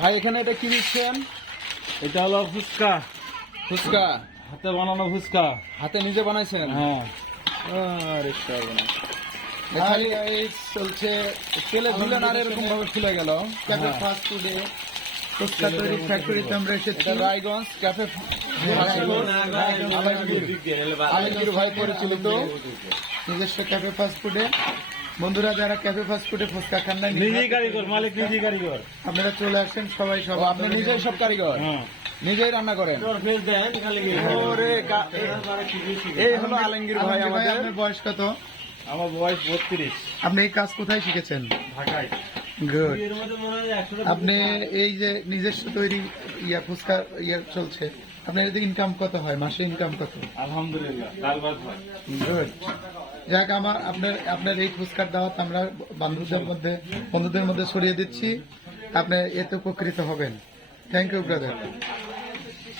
ভাই এখানে এটা কি দিচ্ছেন? এটা হলো ফুচকা, ফুচকা হাতে বানানো ফুচকা। হাতে নিজে বানাইছেন? হ্যাঁ, আরে সর্বনাশ। এখানে এই চলছে তেলে ঝুলেন আর এরকম ভাবে ফুলে গেল। ক্যাফে হ্যাঁ। ফাস্ট ফুডে ফুচকা তৈরি ফ্যাক্টরিতে আমরা এসেছি। এটা রায়গঞ্জ ক্যাফে আলমগীর ভাই পরিচালিত নিজস্ব ক্যাফে ফাস্ট ফুডে বন্ধুরা যারা ক্যাফে ফাস্ট ফুডে ফুচকা খান না নিজেই কারিগর, মালিক নিজেই কারিগর। আপনারা চলে আসেন সবাই ও, সব আপনি নিজেই সব কারিগর, হ্যাঁ, নিজেই রান্না করেন? ওরে এই হলো আলমগীর ভাই আলমগীর ভাই, আমাদের। আপনার বয়স কত? আমার বয়স 32। আপনি এই কাজ কোথায় শিখেছেন? ঢাকায়। গুড। আপনি এই যে নিজস্ব তৈরি ফুচকা চলছে, আপনার এতে ইনকাম কত হয়? মাসে ইনকাম কত? আলহামদুলিল্লাহ, ডাল ভাত হয়। গুড। যাক, আপনার এই ফুচকার দাওয়াত আমরা বন্ধুদের মধ্যে ছড়িয়ে দিচ্ছি। আপনি এতে উপকৃত হবেন। Thank you brother.